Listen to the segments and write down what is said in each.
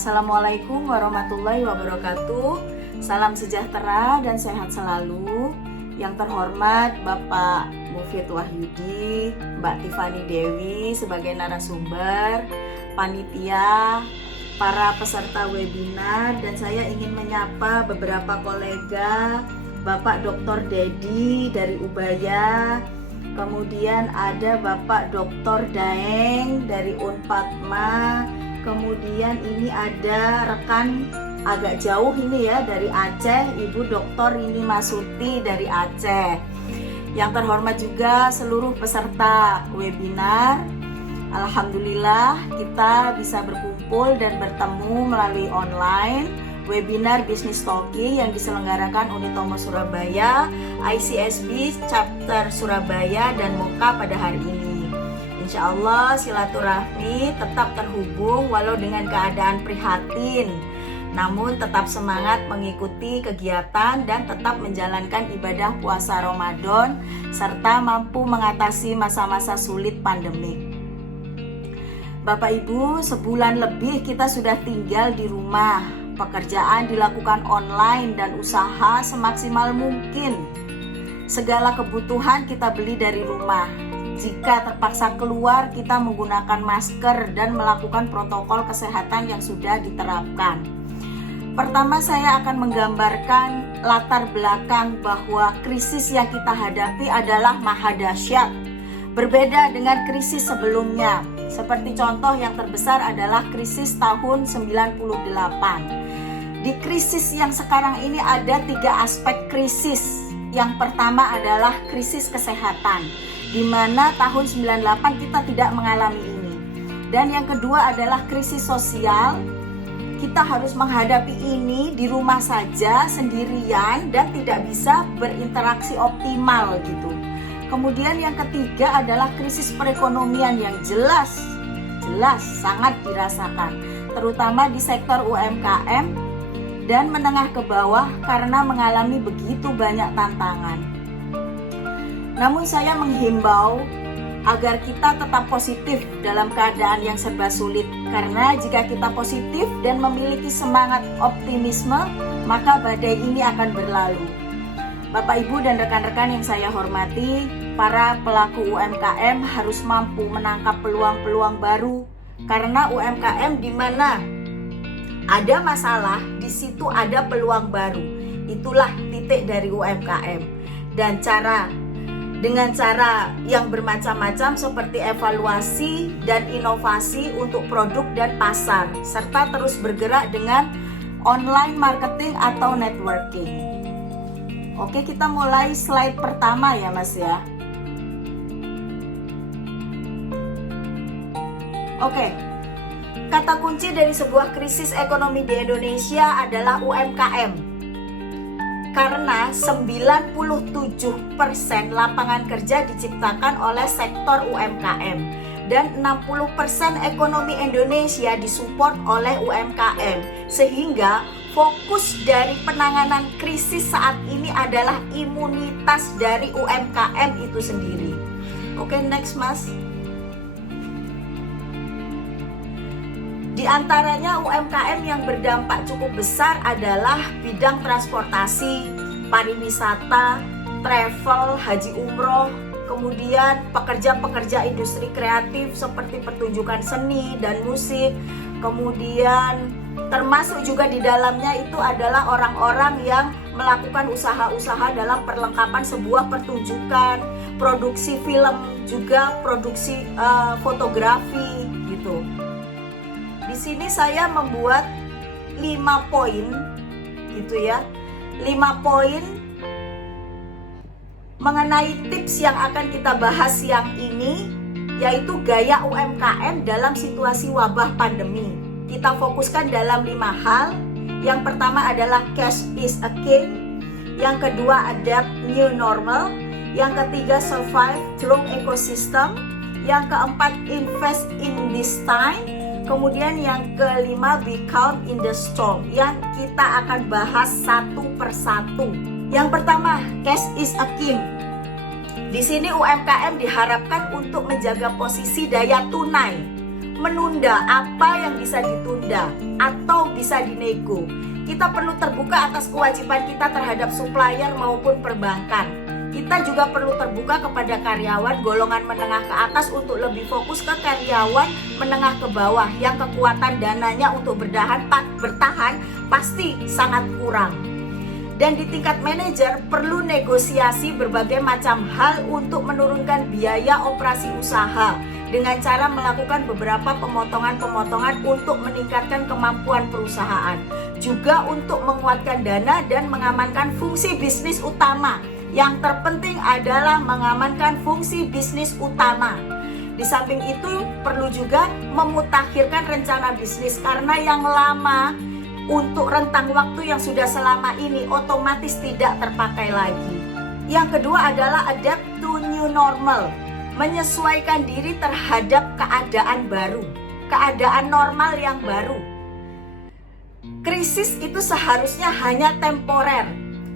Assalamualaikum warahmatullahi wabarakatuh. Salam sejahtera dan sehat selalu. Yang terhormat Bapak Mufid Wahyudi, Mbak Tiffany Dewi sebagai narasumber, panitia, para peserta webinar, dan saya ingin menyapa beberapa kolega, Bapak Dr. Dedi dari Ubaya, kemudian ada Bapak Dr. Daeng dari Unpadma, kemudian ini ada rekan agak jauh ini ya dari Aceh, Ibu Dr. Rini Masuti dari Aceh. Yang terhormat juga seluruh peserta webinar. Alhamdulillah kita bisa berkumpul dan bertemu melalui online webinar Business Talkie yang diselenggarakan Unitomo Surabaya, ICSB Chapter Surabaya dan MOKA pada hari ini. Insya Allah silaturahmi tetap terhubung walau dengan keadaan prihatin, namun tetap semangat mengikuti kegiatan dan tetap menjalankan ibadah puasa Ramadan serta mampu mengatasi masa-masa sulit pandemik. Bapak Ibu, sebulan lebih kita sudah tinggal di rumah. Pekerjaan dilakukan online dan usaha semaksimal mungkin. Segala kebutuhan kita beli dari rumah. Jika terpaksa keluar, kita menggunakan masker dan melakukan protokol kesehatan yang sudah diterapkan. Pertama, saya akan menggambarkan latar belakang bahwa krisis yang kita hadapi adalah maha dahsyat. Berbeda dengan krisis sebelumnya. Seperti contoh yang terbesar adalah krisis tahun 98. Di krisis yang sekarang ini ada 3 aspek krisis. Yang pertama adalah krisis kesehatan, di mana tahun 98 kita tidak mengalami ini. Dan yang kedua adalah krisis sosial. Kita harus menghadapi ini di rumah saja sendirian dan tidak bisa berinteraksi optimal gitu. Kemudian yang ketiga adalah krisis perekonomian yang jelas sangat dirasakan, terutama di sektor UMKM dan menengah ke bawah karena mengalami begitu banyak tantangan. Namun saya menghimbau agar kita tetap positif dalam keadaan yang serba sulit, karena jika kita positif dan memiliki semangat optimisme, maka badai ini akan berlalu. Bapak Ibu dan rekan-rekan yang saya hormati, para pelaku UMKM harus mampu menangkap peluang-peluang baru, karena UMKM di mana ada masalah, di situ ada peluang baru. Itulah titik dari UMKM. Dan dengan cara yang bermacam-macam seperti evaluasi dan inovasi untuk produk dan pasar, serta terus bergerak dengan online marketing atau networking. Oke, kita mulai slide pertama ya Mas ya. Oke, kata kunci dari sebuah krisis ekonomi di Indonesia adalah UMKM. Karena 97% lapangan kerja diciptakan oleh sektor UMKM dan 60% ekonomi Indonesia disupport oleh UMKM, sehingga fokus dari penanganan krisis saat ini adalah imunitas dari UMKM itu sendiri. Oke, next Mas. Di antaranya UMKM yang berdampak cukup besar adalah bidang transportasi, pariwisata, travel, haji umroh, kemudian pekerja-pekerja industri kreatif seperti pertunjukan seni dan musik, kemudian termasuk juga di dalamnya itu adalah orang-orang yang melakukan usaha-usaha dalam perlengkapan sebuah pertunjukan, produksi film, juga produksi fotografi gitu. Di sini saya membuat 5 poin gitu ya. 5 poin mengenai tips yang akan kita bahas siang ini, yaitu gaya UMKM dalam situasi wabah pandemi. Kita fokuskan dalam 5 hal. Yang pertama adalah cash is a king. Yang kedua adapt new normal. Yang ketiga survive through ecosystem. Yang keempat invest in this time. Kemudian yang kelima be calm in the storm, yang kita akan bahas satu persatu. Yang pertama, cash is a king. Di sini UMKM diharapkan untuk menjaga posisi daya tunai menunda apa yang bisa ditunda atau bisa dinego. Kita perlu terbuka atas kewajiban kita terhadap supplier maupun perbankan. Kita juga perlu terbuka kepada karyawan golongan menengah ke atas untuk lebih fokus ke karyawan menengah ke bawah yang kekuatan dananya untuk bertahan pasti sangat kurang. Dan di tingkat manajer perlu negosiasi berbagai macam hal untuk menurunkan biaya operasi usaha dengan cara melakukan beberapa pemotongan-pemotongan untuk meningkatkan kemampuan perusahaan. Juga untuk menguatkan dana dan mengamankan fungsi bisnis utama. Yang terpenting adalah mengamankan fungsi bisnis utama. Di samping itu perlu juga memutakhirkan rencana bisnis karena yang lama untuk rentang waktu yang sudah selama ini otomatis tidak terpakai lagi. Yang kedua adalah adapt to new normal, menyesuaikan diri terhadap keadaan baru, keadaan normal yang baru. Krisis itu seharusnya hanya temporer.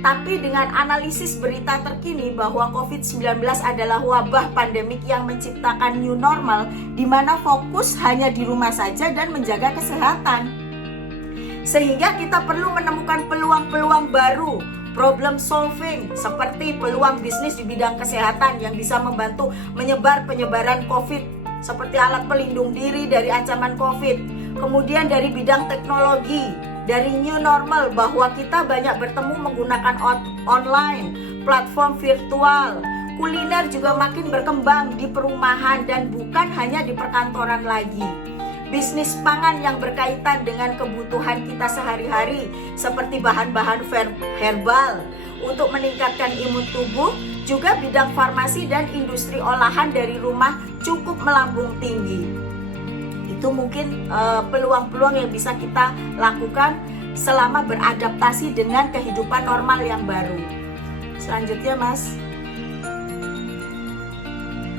Tapi dengan analisis berita terkini bahwa COVID-19 adalah wabah pandemik yang menciptakan new normal di mana fokus hanya di rumah saja dan menjaga kesehatan. Sehingga kita perlu menemukan peluang-peluang baru, problem solving seperti peluang bisnis di bidang kesehatan yang bisa membantu penyebaran COVID seperti alat pelindung diri dari ancaman COVID. Kemudian dari bidang teknologi, dari new normal bahwa kita banyak bertemu menggunakan online, platform virtual. Kuliner juga makin berkembang di perumahan dan bukan hanya di perkantoran lagi. Bisnis pangan yang berkaitan dengan kebutuhan kita sehari-hari seperti bahan-bahan herbal untuk meningkatkan imun tubuh. Juga bidang farmasi dan industri olahan dari rumah cukup melambung tinggi. Itu mungkin peluang-peluang yang bisa kita lakukan selama beradaptasi dengan kehidupan normal yang baru. Selanjutnya Mas.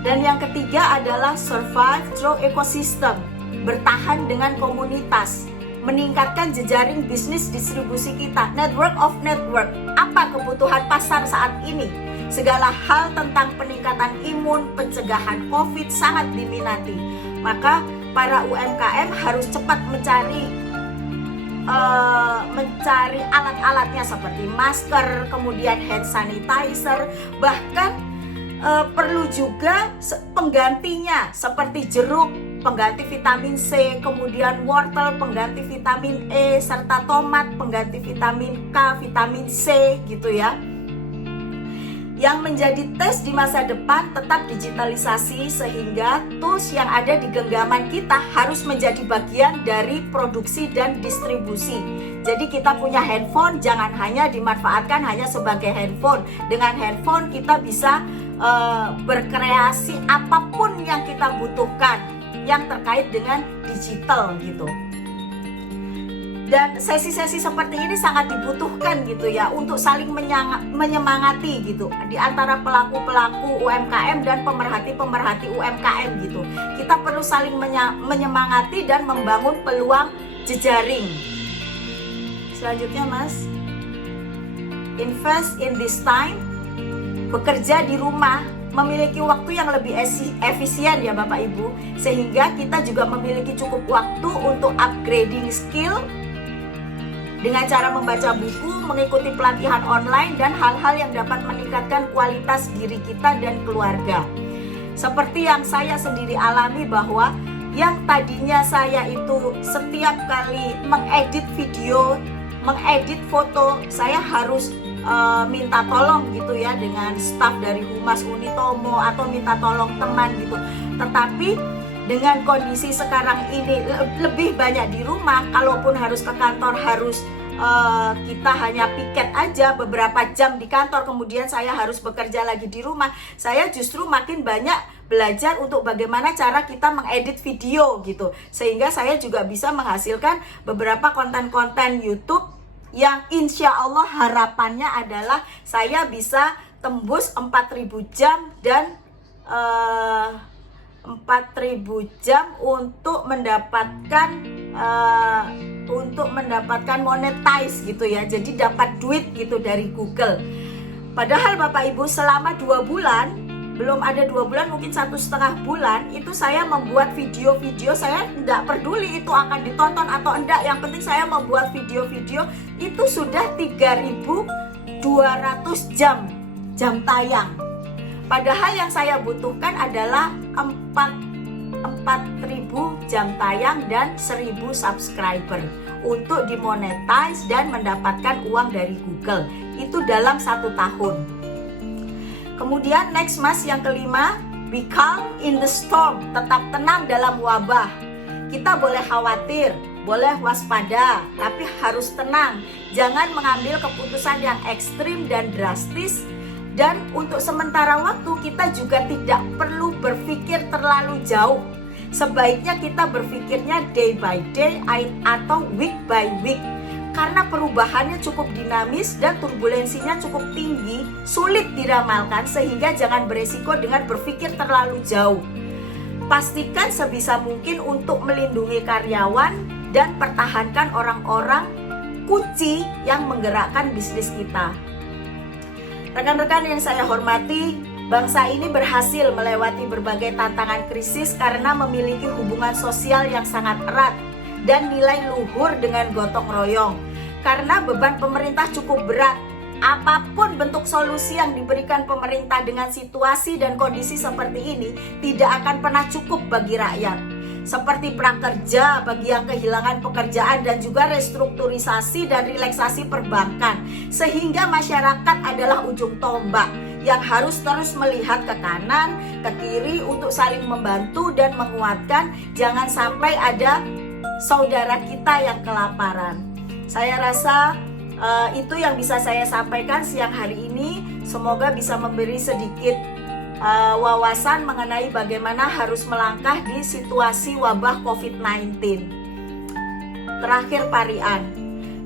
Dan yang ketiga adalah survive through ecosystem, bertahan dengan komunitas, meningkatkan jejaring bisnis distribusi kita, network of network. Apa kebutuhan pasar saat ini? Segala hal tentang peningkatan imun, pencegahan COVID sangat diminati. Maka para UMKM harus cepat mencari alat-alatnya seperti masker, kemudian hand sanitizer, bahkan perlu juga penggantinya seperti jeruk, pengganti vitamin C, kemudian wortel, pengganti vitamin E, serta tomat, pengganti vitamin K, vitamin C gitu ya. Yang menjadi tes di masa depan tetap digitalisasi sehingga tools yang ada di genggaman kita harus menjadi bagian dari produksi dan distribusi. Jadi kita punya handphone jangan hanya dimanfaatkan hanya sebagai handphone. Dengan handphone kita bisa berkreasi apapun yang kita butuhkan yang terkait dengan digital gitu. Dan sesi-sesi seperti ini sangat dibutuhkan gitu ya untuk saling menyemangati gitu di antara pelaku-pelaku UMKM dan pemerhati-pemerhati UMKM gitu. Kita perlu saling menyemangati dan membangun peluang jejaring. Selanjutnya Mas, invest in this time, bekerja di rumah, memiliki waktu yang lebih efisien ya Bapak Ibu, sehingga kita juga memiliki cukup waktu untuk upgrading skill dengan cara membaca buku, mengikuti pelatihan online, dan hal-hal yang dapat meningkatkan kualitas diri kita dan keluarga. Seperti yang saya sendiri alami bahwa yang tadinya saya itu setiap kali mengedit video, mengedit foto, saya harus minta tolong gitu ya dengan staf dari Humas Unitomo atau minta tolong teman gitu. Tetapi dengan kondisi sekarang ini lebih banyak di rumah, kalaupun harus ke kantor harus kita hanya piket aja beberapa jam di kantor, kemudian saya harus bekerja lagi di rumah. Saya justru makin banyak belajar untuk bagaimana cara kita mengedit video gitu, sehingga saya juga bisa menghasilkan beberapa konten-konten YouTube yang insya Allah harapannya adalah saya bisa tembus 4.000 jam dan 4.000 jam untuk mendapatkan monetize gitu ya. Jadi dapat duit gitu dari Google. Padahal Bapak Ibu selama 2 bulan belum ada 2 bulan, mungkin 1,5 bulan, itu saya membuat video-video. Saya tidak peduli itu akan ditonton atau enggak, yang penting saya membuat video-video itu sudah 3.200 jam tayang. Padahal yang saya butuhkan adalah 4.000 jam tayang dan 1.000 subscriber untuk dimonetize dan mendapatkan uang dari Google. Itu dalam 1 tahun. Kemudian next mas, yang kelima, be calm in the storm. Tetap tenang dalam wabah. Kita boleh khawatir, boleh waspada, tapi harus tenang. Jangan mengambil keputusan yang ekstrim dan drastis. Dan untuk sementara waktu kita juga tidak perlu berpikir terlalu jauh. Sebaiknya kita berpikirnya day by day atau week by week. Karena perubahannya cukup dinamis dan turbulensinya cukup tinggi, sulit diramalkan, sehingga jangan beresiko dengan berpikir terlalu jauh. Pastikan sebisa mungkin untuk melindungi karyawan dan pertahankan orang-orang kunci yang menggerakkan bisnis kita. Rekan-rekan yang saya hormati, bangsa ini berhasil melewati berbagai tantangan krisis karena memiliki hubungan sosial yang sangat erat dan nilai luhur dengan gotong royong. Karena beban pemerintah cukup berat, apapun bentuk solusi yang diberikan pemerintah dengan situasi dan kondisi seperti ini tidak akan pernah cukup bagi rakyat. Seperti prakerja bagi yang kehilangan pekerjaan dan juga restrukturisasi dan relaksasi perbankan, sehingga masyarakat adalah ujung tombak yang harus terus melihat ke kanan, ke kiri untuk saling membantu dan menguatkan. Jangan sampai ada saudara kita yang kelaparan. Saya rasa itu yang bisa saya sampaikan siang hari ini. Semoga bisa memberi sedikit wawasan mengenai bagaimana harus melangkah di situasi wabah COVID-19. Terakhir parian,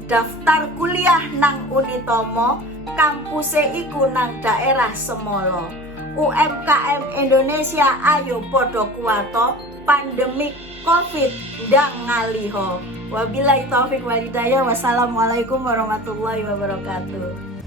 daftar kuliah nang Unitomo, kampuse iku nang daerah Semolo. UMKM Indonesia ayo podo kuwato, pandemik COVID ndang ngaliho. Wabillahi taufik wal hidayah. Wassalamualaikum warahmatullahi wabarakatuh.